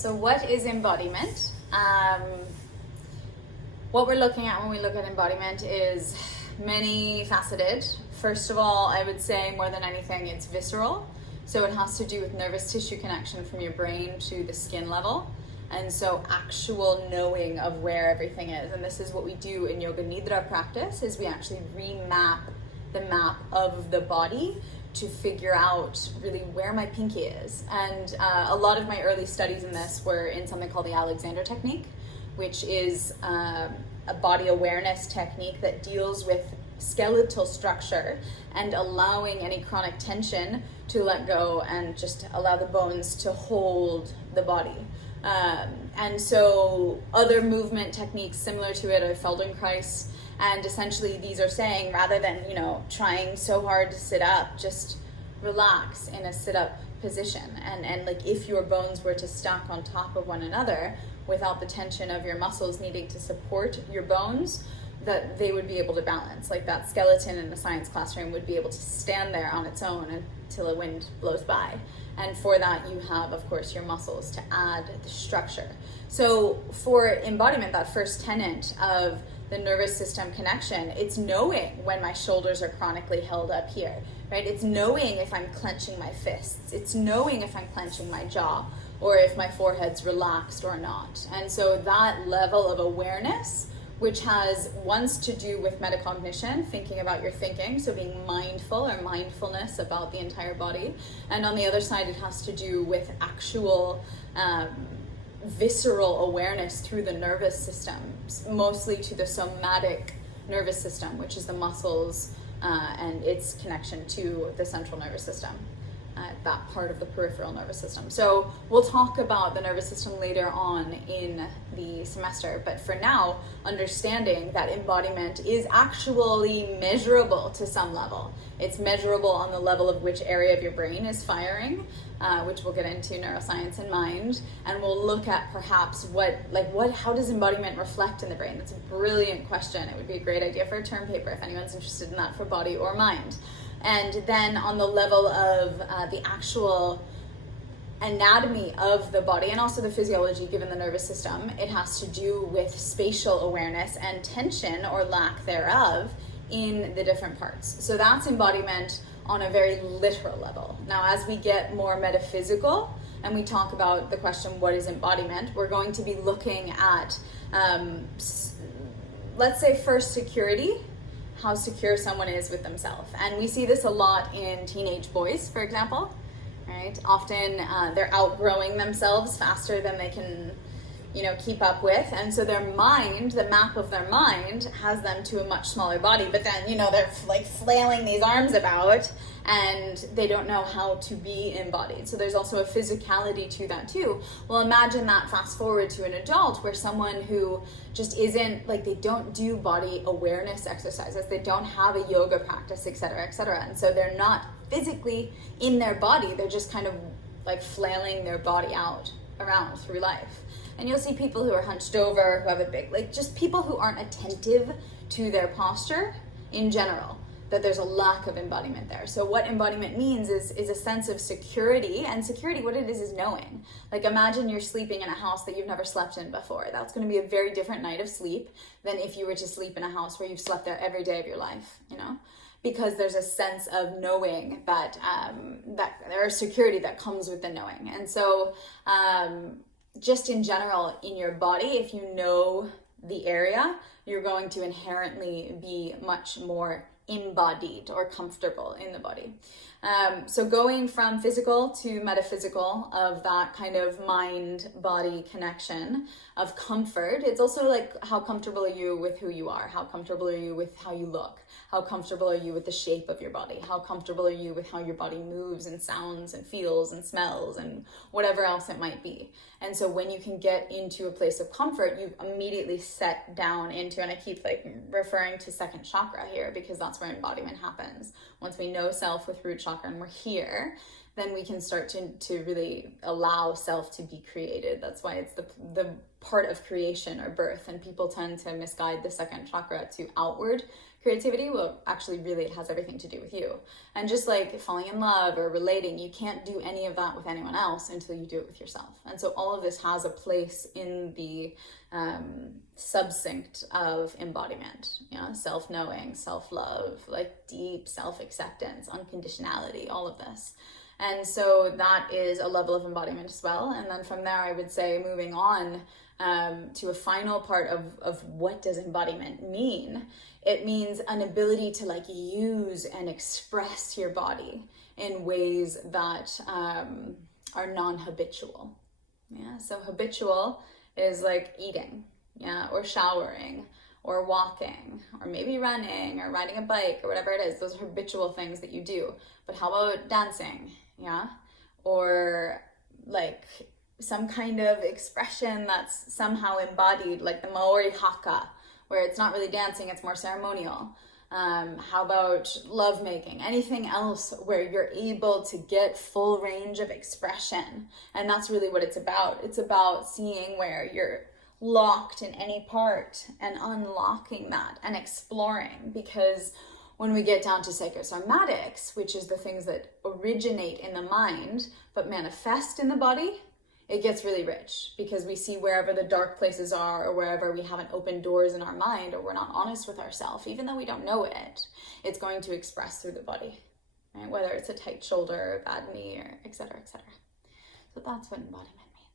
So what is embodiment? What we're looking at when we look at embodiment is many faceted. First of all, I would say more than anything, it's visceral. So it has to do with nervous tissue connection from your brain to the skin level. And so actual knowing of where everything is. And this is what we do in Yoga Nidra practice, is we actually remap the map of the body to figure out really where my pinky is. And a lot of my early studies in this were in something called the Alexander technique, which is a body awareness technique that deals with skeletal structure and allowing any chronic tension to let go and just allow the bones to hold the body. And so other movement techniques similar to it are Feldenkrais. And essentially these are saying, rather than, trying so hard to sit up, just relax in a sit-up position. And like if your bones were to stack on top of one another without the tension of your muscles needing to support your bones, that they would be able to balance. Like that skeleton in the science classroom would be able to stand there on its own until a wind blows by. And for that, you have, of course, your muscles to add the structure. So for embodiment, that first tenet of the nervous system connection, it's knowing when my shoulders are chronically held up here, right? It's knowing if I'm clenching my fists. It's knowing if I'm clenching my jaw or if my forehead's relaxed or not. And so that level of awareness, which has once to do with metacognition, thinking about your thinking, so being mindful or mindfulness about the entire body. And on the other side, it has to do with actual visceral awareness through the nervous system, mostly to the somatic nervous system, which is the muscles and its connection to the central nervous system, that part of the peripheral nervous system. So we'll talk about the nervous system later on in the semester, but for now, understanding that embodiment is actually measurable to some level. It's measurable on the level of which area of your brain is firing, which we'll get into neuroscience and mind, and we'll look at perhaps how does embodiment reflect in the brain? That's a brilliant question. It would be a great idea for a term paper if anyone's interested in that for body or mind. And then on the level of the actual anatomy of the body and also the physiology given the nervous system, it has to do with spatial awareness and tension or lack thereof in the different parts. So that's embodiment on a very literal level. Now, as we get more metaphysical and we talk about the question, what is embodiment, we're going to be looking at, let's say first security, how secure someone is with themselves. And we see this a lot in teenage boys, for example, right? Often they're outgrowing themselves faster than they can, keep up with. And so their mind, the map of their mind has them to a much smaller body, but then, they're like flailing these arms about and they don't know how to be embodied. So there's also a physicality to that too. Well, imagine that fast forward to an adult where someone who just isn't, they don't do body awareness exercises, they don't have a yoga practice, et cetera, et cetera. And so they're not physically in their body, they're just kind of flailing their body out around through life. And you'll see people who are hunched over, who have a big, just people who aren't attentive to their posture in general, that there's a lack of embodiment there. So what embodiment means is a sense of security, and security, what it is knowing. Imagine you're sleeping in a house that you've never slept in before. That's going to be a very different night of sleep than if you were to sleep in a house where you've slept there every day of your life, because there's a sense of knowing that there's security that comes with the knowing. And so just in general in your body, if you know the area, you're going to inherently be much more embodied or comfortable in the body. So going from physical to metaphysical, of that kind of mind-body connection of comfort, it's also how comfortable are you with who you are? How comfortable are you with how you look? How comfortable are you with the shape of your body? How comfortable are you with how your body moves and sounds and feels and smells and whatever else it might be? And so when you can get into a place of comfort, you immediately set down into, and I keep referring to second chakra here because that's where embodiment happens. Once we know self with root chakra and we're here, then we can start to really allow self to be created. That's why it's the part of creation or birth, and people tend to misguide the second chakra to outward creativity. Well, actually, really, it has everything to do with you. And just like falling in love or relating, you can't do any of that with anyone else until you do it with yourself. And so all of this has a place in the subsync of embodiment, self-knowing, self-love, like deep self-acceptance, unconditionality, all of this. And so that is a level of embodiment as well. And then from there, I would say moving on to a final part of what does embodiment mean? It means an ability to like use and express your body in ways that are non-habitual. Yeah, so habitual is like eating, or showering, or walking, or maybe running, or riding a bike, or whatever it is. Those are habitual things that you do. But how about dancing? Or like some kind of expression that's somehow embodied, like the Maori haka, where it's not really dancing, it's more ceremonial. How about lovemaking? Anything else where you're able to get full range of expression. And that's really what it's about. It's about seeing where you're locked in any part and unlocking that and exploring, because when we get down to psychosomatics, which is the things that originate in the mind but manifest in the body, it gets really rich, because we see wherever the dark places are, or wherever we haven't opened doors in our mind, or we're not honest with ourselves, even though we don't know it, it's going to express through the body, right? Whether it's a tight shoulder, or a bad knee, or et cetera, et cetera. So that's what embodiment